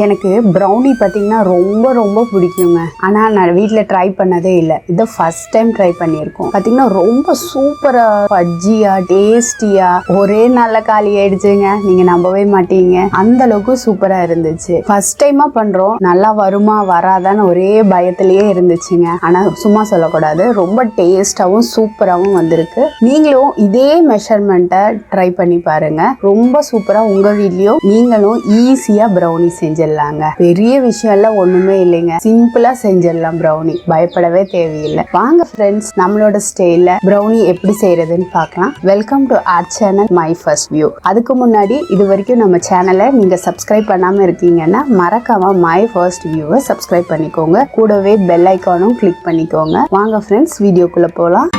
எனக்கு ப்ரௌனி பார்த்தீங்கன்னா ரொம்ப ரொம்ப பிடிக்குங்க. ஆனால் நான் வீட்டில் ட்ரை பண்ணதே இல்லை. இதை ஃபர்ஸ்ட் டைம் ட்ரை பண்ணியிருக்கோம். பார்த்தீங்கன்னா ரொம்ப சூப்பராக பஜ்ஜியாக டேஸ்டியாக ஒரே நல்ல காலி ஆயிடுச்சுங்க. நீங்கள் நம்பவே மாட்டீங்க, அந்த அளவுக்கு சூப்பராக இருந்துச்சு. ஃபர்ஸ்ட் டைமாக பண்ணுறோம், நல்லா வருமா வராதான்னு ஒரே பயத்திலேயே இருந்துச்சுங்க. ஆனால் சும்மா சொல்லக்கூடாது, ரொம்ப டேஸ்டாகவும் சூப்பராகவும் வந்திருக்கு. நீங்களும் இதே மெஷர்மெண்ட்டை ட்ரை பண்ணி பாருங்க. ரொம்ப சூப்பராக உங்கள் வீட்லேயும் நீங்களும் ஈஸியாக ப்ரௌனி செஞ்சிடலாங்க. பெரிய விஷயம் எல்லாம் ஒண்ணுமே இல்லைங்க, சிம்பிளா செஞ்சிடலாம் ப்ரௌனி, பயப்படவே தேவையில்லை. வாங்க ஃப்ரெண்ட்ஸ், நம்மளோட ஸ்டைல்ல ப்ரௌனி எப்படி செய்யறதுன்னு பார்க்கலாம். Welcome to R channel my first view. அதுக்கு முன்னாடி இது வரைக்கும் நம்ம சேனலை நீங்க சப்ஸ்கிரைப் பண்ணாம இருக்கீங்கன்னா மறக்காம மை ஃபர்ஸ்ட் வியூவை சப்ஸ்கிரைப் பண்ணிக்கோங்க. கூடவே பெல் ஐக்கானும் கிளிக் பண்ணிக்கோங்க. வாங்க ஃப்ரெண்ட்ஸ், வீடியோக்குள்ள போலாம்.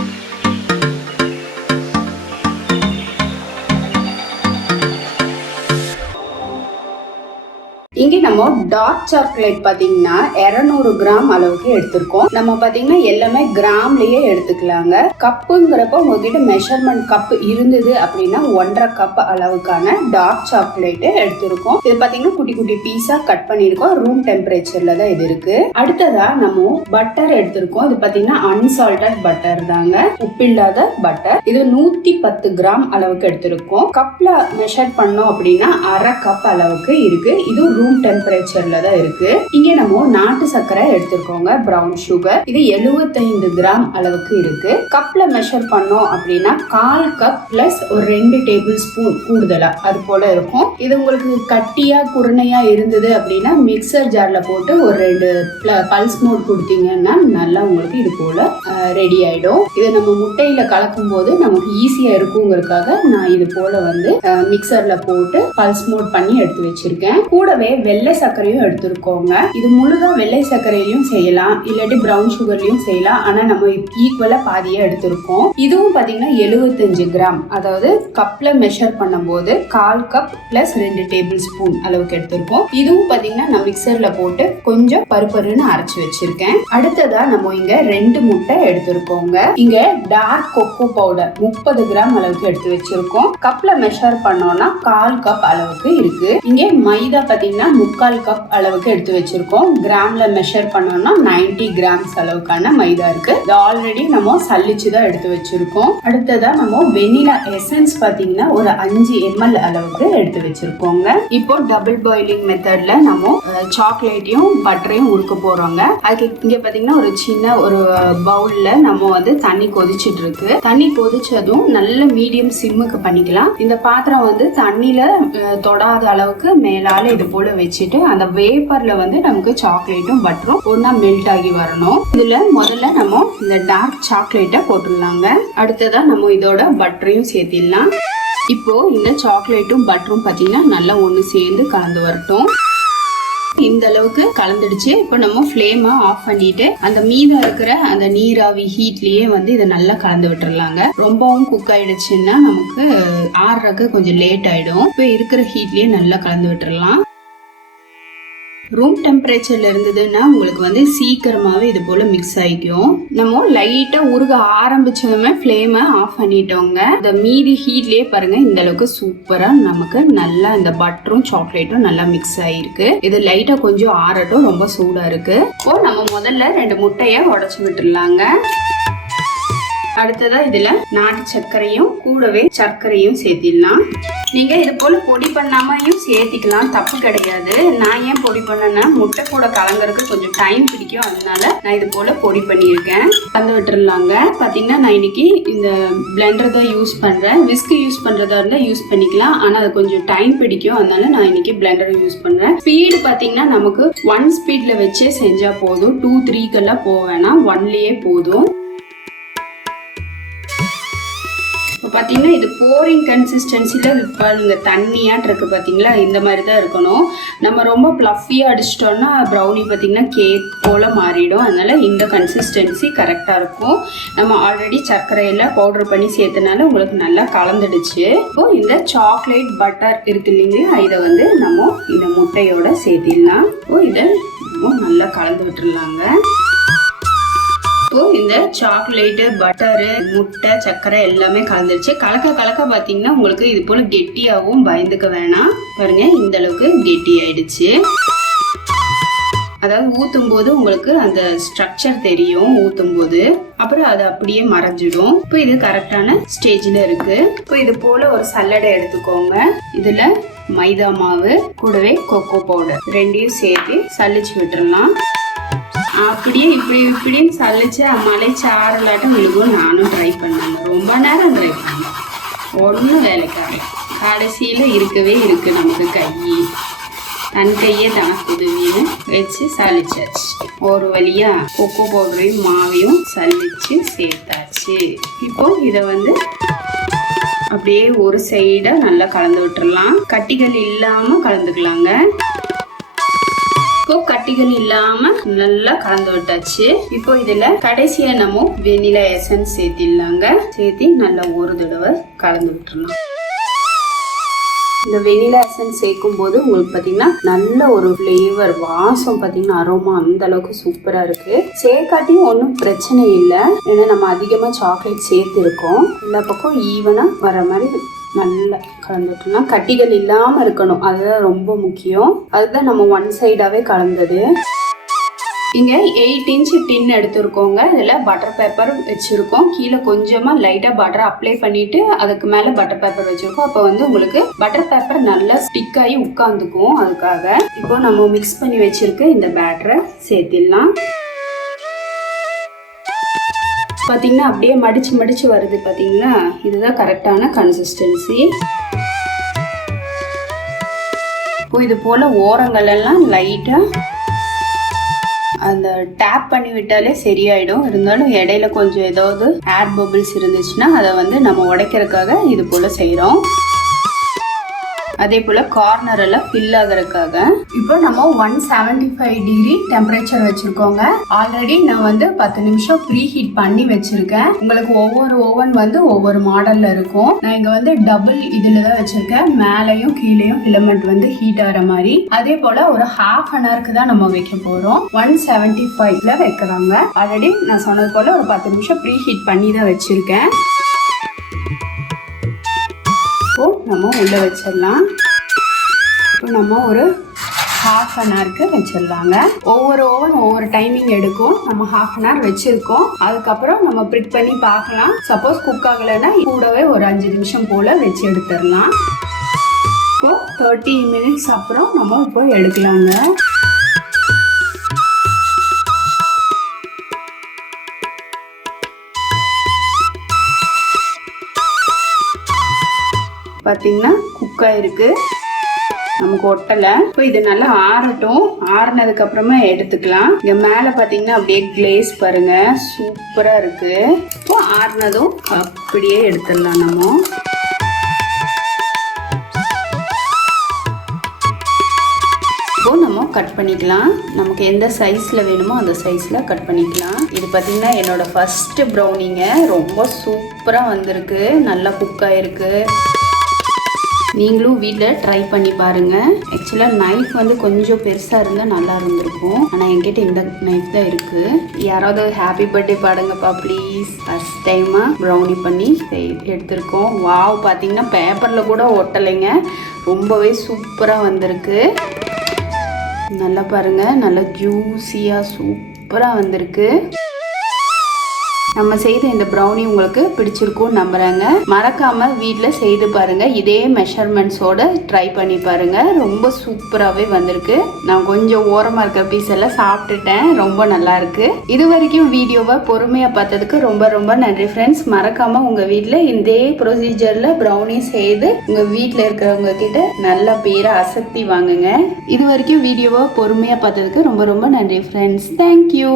இங்கே நம்ம டார்க் சாக்லேட் பார்த்தீங்கன்னா 200 கிராம் அளவுக்கு எடுத்திருக்கோம். நம்ம பார்த்தீங்கன்னா எல்லாமே கிராம்லயே எடுத்துக்கலாங்க. கப்புங்கிறப்ப உங்ககிட்ட மெஷர்மெண்ட் கப் இருந்தது அப்படின்னா 1.5 கப் அளவுக்கான டார்க் சாக்லேட் எடுத்திருக்கோம். இது பார்த்தீங்கன்னா குட்டி குட்டி பீஸா கட் பண்ணியிருக்கோம். ரூம் டெம்பரேச்சர்ல தான் இது இருக்கு. அடுத்ததா நம்ம பட்டர் எடுத்திருக்கோம். இது பார்த்தீங்கன்னா அன்சால்டட் பட்டர் தாங்க, உப்பில்லாத பட்டர். இது 110 கிராம் அளவுக்கு எடுத்திருக்கோம். கப்ல மெஷர் பண்ணோம் அப்படின்னா 1/2 கப் அளவுக்கு இருக்கு. இது ரூம் டெம்பரேச்சர்ல தான் இருக்கு. இங்க நம்ம நாட்டு சர்க்கரை எடுத்துக்கோங்க, பிரவுன் சுகர். இது 75 கிராம் அளவுக்கு இருக்கு. கப்ல மெஷர் பண்ணோம் அப்படின்னா 1/4 கப் பிளஸ் ஒரு 2 டேபிள் ஸ்பூன் கூடுதலா அது போல இருக்கும். இது உங்களுக்கு கட்டியா குருணையா இருந்தது அப்படின்னா மிக்சர் ஜார்ல போட்டு ஒரு 2 பல்ஸ் மோட் கொடுத்தீங்கன்னா நல்லா உங்களுக்கு இது போல ரெடி ஆயிடும். இது நம்ம முட்டையில கலக்கும் போது நமக்கு ஈஸியா இருக்குங்கிறதுக்காக நான் இது போல வந்து மிக்சர்ல போட்டு பல்ஸ் மோட் பண்ணி எடுத்து வச்சிருக்கேன். கூடவே வெள்ளை சர்க்கரையும் எடுத்துருக்கோங்க. இது முழுதா வெள்ளை சர்க்கரையிலையும் செய்யலாம், இல்லாட்டி பிரவுன் சுகர்லயும் செய்யலாம். ஆனா நம்ம ஈக்குவலா பாதியா எடுத்திருக்கோம். இதுவும் பாத்தீங்கன்னா 75 கிராம், அதாவது கப்ல மெஷர் பண்ணும் போது 1/4 கப் பிளஸ் 2 டேபிள் ஸ்பூன் அளவுக்கு எடுத்திருக்கோம். இதுவும் பாத்தீங்கன்னா நான் மிக்சர்ல போட்டு கொஞ்சம் பருப்பருன்னு அரைச்சு வச்சிருக்கேன். அடுத்ததா நம்ம இங்க 2 முட்டை எடுத்திருக்கோங்க. இங்க டார்க் கொக்கோ பவுடர் 30 கிராம் அளவுக்கு எடுத்து வச்சிருக்கோம். கப்ல மெஷர் பண்ணோம்னா 1/4 கப் அளவுக்கு இருக்கு. இங்க மைதா பாத்தீங்கன்னா 3/4 கப் அளவுக்கு எடுத்து வச்சிருக்கோம். கிராம்ல மெஷர் பண்ணோம்னா 90 கிராம்ஸ் அளவுக்கான மைதா இருக்கு. இது ஆல்ரெடி நம்ம சல்லிச்சுதான் எடுத்து வச்சிருக்கோம். அடுத்ததா நம்ம வெனிலா எசன்ஸ் பாத்தீங்கன்னா ஒரு 5 ml அளவுக்கு எடுத்து வச்சிருக்கோங்க. இப்போ டபுள் பாயிலிங் மெத்தட்ல நம்ம சாக்லேட்டையும் பட்டரையும் உருக்க போறோங்க. அதுக்கு இங்க பாத்தீங்கன்னா ஒரு சின்ன ஒரு பவுல்ல நம்ம வந்து தண்ணி கொதிச்சிட்டு இருக்கு. தண்ணி கொதிச்சதும் நல்ல மீடியம் சிம்முக்கு பண்ணிக்கலாம். இந்த பாத்திரம் வந்து தண்ணில தொடாத அளவுக்கு மேலால இது போல வச்சுட்டு அந்த வேப்பர்ல வந்து நமக்கு சாக்லேட்டும் பட்டரும் ஒன்னா மெல்ட் ஆகி வரணும். இதுல முதல்ல நம்ம இந்த டார்க் சாக்லேட்டை போட்டுடலாங்க. அடுத்ததா நம்ம இதோட பட்டரையும் சேர்த்திடலாம். இப்போ இந்த சாக்லேட்டும் பட்டரும் பாத்தீங்கன்னா நல்லா ஒண்ணு சேர்ந்து கலந்து வரட்டும். இந்த அளவுக்கு கலந்துடுச்சு. இப்போ நம்ம ஃப்ளேமை ஆஃப் பண்ணிட்டு அந்த மீதம் இருக்கிற அந்த நீராவி ஹீட்லயே வந்து இதை நல்லா கலந்து விட்டுறலாங்க. ரொம்பவும் குக் ஆயிடுச்சுன்னா நமக்கு ஆறுறதுக்கு கொஞ்சம் லேட் ஆயிடும். இப்போ இருக்கிற ஹீட்லயே நல்லா கலந்து விட்டுறலாம். ரூம் டெம்பரேச்சர்ல இருந்ததுன்னா உங்களுக்கு வந்து சீக்கிரமாவே இது போல மிக்ஸ் ஆகிக்கும். நம்ம லைட்டா உருக ஆரம்பிச்சதுமே ஃப்ளேமை ஆஃப் பண்ணிட்டோங்க. இந்த மீதி ஹீட்லயே பாருங்க இந்த அளவுக்கு சூப்பரா நமக்கு நல்லா இந்த பட்டரும் சாக்லேட்டும் நல்லா மிக்ஸ் ஆயிருக்கு. இது லைட்டா கொஞ்சம் ஆறட்டும், ரொம்ப சூடா இருக்கு. இப்போ நம்ம முதல்ல 2 முட்டைய உடைச்சு விட்டுடலாங்க. அடுத்ததா இதுல நாட்டு சர்க்கரையும் கூடவே சர்க்கரையும் சேர்த்திடலாம். நீங்க இது போல பொடி பண்ணாமையும் சேர்த்திக்கலாம், தப்பு கிடையாது. நான் ஏன் பொடி பண்ணேன்னா முட்டை கூட கலங்கறதுக்கு கொஞ்சம் டைம் பிடிக்கும், அதனால நான் இது போல பொடி பண்ணியிருக்கேன். கலந்து விட்டுறலாங்க. பாத்தீங்கன்னா நான் இன்னைக்கு இந்த பிளெண்டர் தான் யூஸ் பண்றேன். விஸ்க் யூஸ் பண்றதா இருந்தா யூஸ் பண்ணிக்கலாம், ஆனா அது கொஞ்சம் டைம் பிடிக்கும், அதனால நான் இன்னைக்கு பிளெண்டர் யூஸ் பண்றேன். ஸ்பீடு பாத்தீங்கன்னா நமக்கு 1 ஸ்பீட்ல வச்சே செஞ்சா போதும். 2, 3 போவேனா 1லயே போதும். பாத்தீங்கன்னா இது போரிங் கன்சிஸ்டன்சில பாருங்க, தண்ணியாட்டு இருக்கு பாத்தீங்களா, இந்த மாதிரி தான் இருக்கணும். நம்ம ரொம்ப பிளஃபியா அடிச்சிட்டோம்னா ப்ரௌனி பாத்தீங்கன்னா கேக் போல மாறிடும். அதனால இந்த கன்சிஸ்டன்சி கரெக்டா இருக்கும். நம்ம ஆல்ரெடி சர்க்கரையெல்லாம் பவுடர் பண்ணி சேர்த்தனால உங்களுக்கு நல்லா கலந்துடுச்சு. இப்போ இந்த சாக்லேட் பட்டர் இருக்கு இல்லைங்களா, இதை வந்து நம்ம இந்த முட்டையோட சேர்த்திடலாம். இப்போ இதை நல்லா கலந்து விட்டுடலாங்க. இப்போ இந்த சாக்லேட்டு பட்டரு முட்டை சர்க்கரை எல்லாமே கலந்துருச்சு. கலக்க கலக்க பாத்தீங்கன்னா உங்களுக்கு இது போல கெட்டியாகவும் பயந்துக்க வேணாம். பாருங்க இந்த அளவுக்கு கெட்டி ஆயிடுச்சு. அதாவது ஊற்றும் போது உங்களுக்கு அந்த ஸ்ட்ரக்சர் தெரியும் ஊற்றும் போது, அப்புறம் அது அப்படியே மறைஞ்சிடும். இப்போ இது கரெக்டான ஸ்டேஜில் இருக்கு. இப்போ இது போல ஒரு சல்லடை எடுத்துக்கோங்க. இதுல மைதா மாவு கூடவே கொக்கோ பவுடர் ரெண்டையும் சேர்த்து சலிச்சு விட்டுறலாம். அப்படியே இப்படியும் சலிச்சு மலைச்சு ஆறலாட்டம் விழுகும். நானும் ட்ரை பண்ணேன், ரொம்ப நேரம் ட்ரை பண்ணேன், ஒன்றும் வேலைக்காக. கடைசியில் இருக்கவே இருக்கு நமக்கு தன் கையே தனக்கு உதவின்னு வச்சு சலிச்சாச்சு. ஒரு வழியா கொக்கோ பவுடரையும் மாவையும் சலிச்சு சேர்த்தாச்சு. இப்போ இதை அப்படியே ஒரு சைடா நல்லா கலந்து விட்டுறலாம். கட்டிகள் இல்லாம கலந்துக்கலாங்க. இப்போ கட்டிகள் இல்லாம நல்லா கலந்து விட்டாச்சு. இப்போ இதுல கடைசியா நம்ம வெனிலா எசன்ஸ் சேர்த்திடலாங்க. சேர்த்தி நல்லா ஒரு தடவை கலந்து விட்டுறலாம். இந்த வெனிலா எசன்ஸ் சேர்க்கும் போது உங்களுக்கு பாத்தீங்கன்னா நல்ல ஒரு ஃப்ளேவர், வாசம் பாத்தீங்கன்னா அரோமா அந்த அளவுக்கு சூப்பரா இருக்கு. சேர்க்காட்டியும் ஒன்றும் பிரச்சனை இல்லை, ஏன்னா நம்ம அதிகமா சாக்லேட் சேர்த்துருக்கோம். எல்லா பக்கம் ஈவனா வர மாதிரி நல்லா கலந்துட்டோம்னா கட்டிகள் இல்லாம இருக்கணும், அதுதான் ரொம்ப முக்கியம். அதுதான் நம்ம ஒன் சைடாவே கலந்தது. இங்கே 8 இன்ச் டின் எடுத்துருக்கோங்க. இதில் பட்டர் பேப்பர் வச்சுருக்கோம். கீழே கொஞ்சமாக லைட்டாக பட்டர் அப்ளை பண்ணிவிட்டு அதுக்கு மேலே பட்டர் பேப்பர் வச்சுருக்கோம். அப்போ உங்களுக்கு பட்டர் பேப்பர் நல்லா ஸ்டிக் ஆகி உட்காந்துக்கும். அதுக்காக இப்போ நம்ம மிக்ஸ் பண்ணி வச்சுருக்க இந்த பேட்டரை சேர்த்திடலாம். பார்த்தீங்கன்னா அப்படியே மடிச்சு வருது பார்த்தீங்களா, இதுதான் கரெக்டான கன்சிஸ்டன்சி. இப்போ இது போல் ஓரங்கள் எல்லாம் லைட்டாக அந்த டேப் பண்ணி விட்டாலே சரியாயிடும். இருந்தாலும் இடையில கொஞ்சம் ஏதாவது ஏர் பபிள்ஸ் இருந்துச்சுன்னா அதை நம்ம உடைக்கிறதுக்காக இது போல செய்யறோம். அதே போல கார்னர் எல்லாம் ஃபில் ஆகிறதுக்காக இப்போ நம்ம 175 டிகிரி டெம்பரேச்சர் வச்சிருக்கோங்க. ஆல்ரெடி நான் 10 நிமிஷம் ப்ரீ ஹீட் பண்ணி வச்சிருக்கேன். உங்களுக்கு ஒவ்வொரு ஓவன் ஒவ்வொரு மாடல்ல இருக்கும். நான் இங்க டபுள் இதுல தான் வச்சிருக்கேன். மேலையும் கீழையும் ஃபிலமெண்ட் ஹீட் ஆகிற மாதிரி. அதே போல ஒரு ஹாஃப் அன் ஹவருக்கு தான் நம்ம வைக்க போறோம். 175ல வைக்கிறாங்க. ஆல்ரெடி நான் சொன்னது போல ஒரு 10 நிமிஷம் ப்ரீ ஹீட் பண்ணி தான் வச்சிருக்கேன். இப்போ நம்ம உள்ள வச்சிடலாம். இப்போ நம்ம ஒரு ஹாஃப் அன் ஹவருக்கு வச்சிடலாங்க. ஒவ்வொரு ஓவன் ஒவ்வொரு டைமிங் எடுக்கும். நம்ம ஹாஃப் அன் ஹவர் வச்சிருக்கோம். அதுக்கப்புறம் நம்ம ப்ரிக் பண்ணி பார்க்கலாம். சப்போஸ் குக் ஆகலைன்னா கூடவே ஒரு 5 நிமிஷம் போல வச்சு எடுத்துடலாம். இப்போ 30 மினிட்ஸ் அப்புறம் நம்ம இப்போ எடுக்கலாங்க. பார்த்தீங்கன்னா குக் ஆயிருக்கு, நமக்கு ஒட்டலை. இப்போ இது நல்லா ஆறட்டும். ஆறுனதுக்கு அப்புறமா எடுத்துக்கலாம். இங்க மேலே பார்த்தீங்கன்னா அப்படியே கிளேஸ் பாருங்க, சூப்பரா இருக்கு. இப்போ ஆறுனதும் அப்படியே எடுத்துடலாம். நம்ம இப்போ நம்ம கட் பண்ணிக்கலாம். நமக்கு எந்த சைஸ்ல வேணுமோ அந்த சைஸ்ல கட் பண்ணிக்கலாம். இது பார்த்தீங்கன்னா என்னோட ஃபர்ஸ்ட் ப்ரௌனிங்க, ரொம்ப சூப்பரா வந்திருக்கு, நல்லா குக் ஆயிருக்கு. நீங்களும் வீட்டில் ட்ரை பண்ணி பாருங்கள். ஆக்சுவலாக நைஃப் கொஞ்சம் பெருசாக இருந்தால் நல்லா இருந்திருக்கும். ஆனால் என்கிட்ட இந்த நைஃப் தான் இருக்குது. யாராவது ஹாப்பி பர்த்டே பாடுங்கப்பா ப்ளீஸ். ஃபர்ஸ்ட் டைமாக ப்ரௌனி பண்ணி எடுத்திருக்கோம். வாவ், பார்த்தீங்கன்னா பேப்பரில் கூட ஒட்டலைங்க, ரொம்பவே சூப்பராக வந்திருக்கு. நல்லா பாருங்கள், நல்லா ஜூஸியாக சூப்பராக வந்திருக்கு. நம்ம செய்த இந்த ப்ரௌனி உங்களுக்கு பிடிச்சிருக்கும் நம்புறேங்க. மறக்காம வீட்டில் செய்து பாருங்க. இதே மெஷர்மெண்ட்ஸோட ட்ரை பண்ணி பாருங்க. ரொம்ப சூப்பராகவே வந்திருக்கு. நான் கொஞ்சம் ஓரமாக இருக்கிற பீஸ் எல்லாம் சாப்பிட்டுட்டேன், ரொம்ப நல்லா இருக்கு. இது வரைக்கும் வீடியோவை பொறுமையாக பார்த்ததுக்கு ரொம்ப ரொம்ப நன்றி ஃப்ரெண்ட்ஸ். மறக்காம உங்க வீட்டில் இதே ப்ரொசீஜர்ல ப்ரௌனி செய்து உங்க வீட்டில் இருக்கிறவங்க கிட்ட நல்ல பேரை அசத்தி வாங்குங்க. இது வரைக்கும் வீடியோவை பொறுமையாக பார்த்ததுக்கு ரொம்ப ரொம்ப நன்றி ஃப்ரெண்ட்ஸ். தேங்க்யூ.